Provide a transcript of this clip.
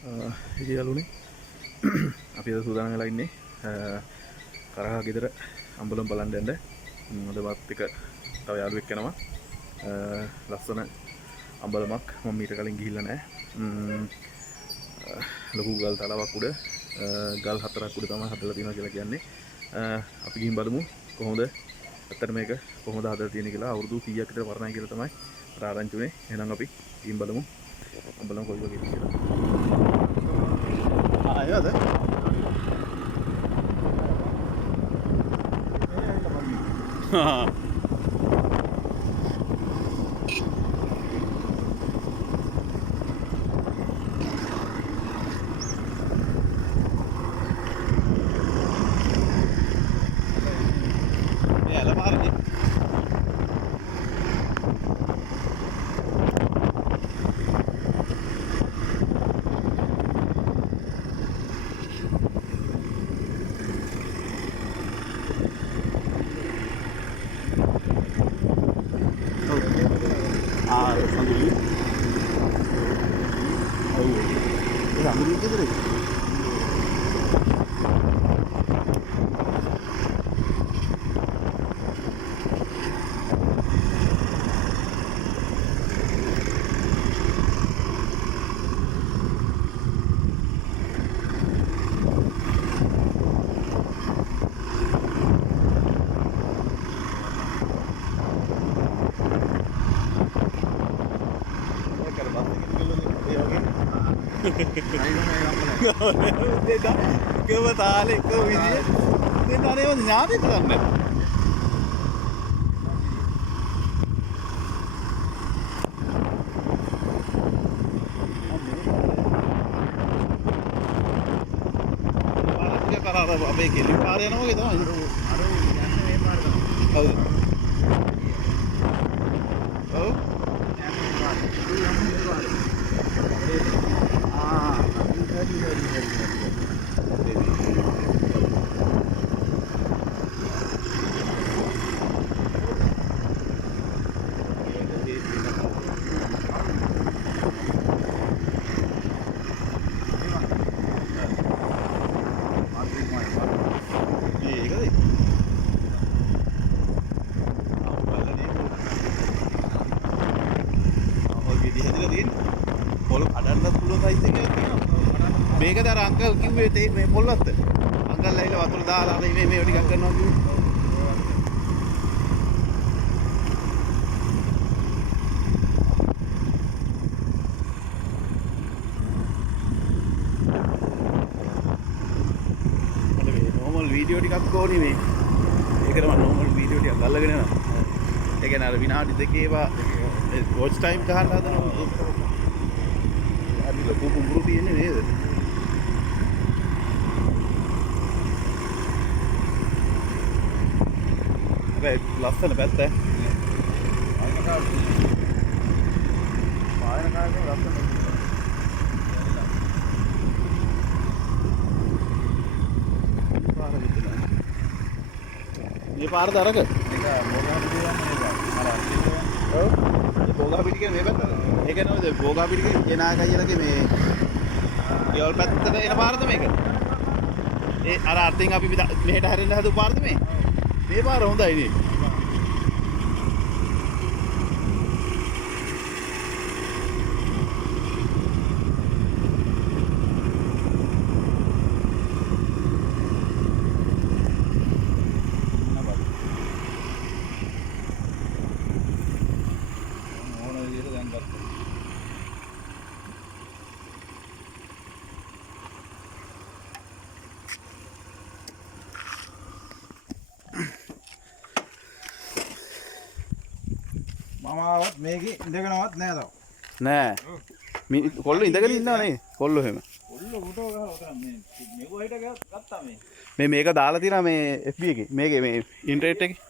ඉතින් යාළුවනේ අපි අද සූදානම් වෙලා ඉන්නේ කරහා ගෙදර අම්බලම් බලන්න යන්න. අද මාත් එක තව යාළුවෙක් යනවා. ලස්සන අම්බලමක් මම මීට කලින් ගිහිල්ලා නැහැ. ලොකු ගල් තලාවක් උඩ ගල් හතරක් උඩ තමයි හදලා තියෙනවා කියලා කියන්නේ. අපි ගිහින් බලමු කොහොමද ඇත්තට මේක කොහොමද හදලා තියෙන්නේ කියලා. අවුරුදු 100ක් විතර වරණයි කියලා තමයි මට ආරංචි වුණේ. එහෙනම් අපි ගිහින් බලමු අම්බලම් කොයි වගේද කියලා. ආයෙද Kau tarik kau ini, ni tarik orang nyari tu kan? Barat dia kalau ada apa yang kiri, hari apa gitu? Oh. Oh. මේකද අර අංකල් කිව්වේ තේ මේ පොල්ලත්ත අංකල් ඇවිල්ලා වතුර දාලා අර මේ ටිකක් කරනවා කිව්වේ මට මේ නෝමල් වීඩියෝ ටිකක් ඕනි මේ ඒකට මම නෝමල් වීඩියෝ ටිකක් අල්ලගෙන යනවා ඒ කියන්නේ අර විනාඩි දෙකේවා වොච් ටයිම් ගහන්න හදනවා හරි ලොකු කුඹුරු තියෙන්නේ නේද ලස්සන පැත්ත මේ පාරද අරක බෝගා පිටිකේ මේ පැත්තද ඒක නේද බෝගා පිටිකේ කෙනාගා කියලාගේ මේ ගෙවල් පැත්තට එන පාරද මේක ඒ අර අර්ථයෙන් අපි මෙහෙට හැරෙන්න හදපු පාරද මේ පාර හොඳයි නේ මමවත් මේකේ ඉඳගෙනවත් නෑ තාම. නෑ. මේ කොල්ල ඉඳගෙන ඉන්නව නේ. කොල්ල එහෙම. කොල්ල ෆොටෝ ගහලා උතන මේ මෙව හිට ගත්තා මේ. මේක දාලා තියෙනවා මේ FB එකේ. මේකේ මේ ඉන්ටර්නෙට් එකේ.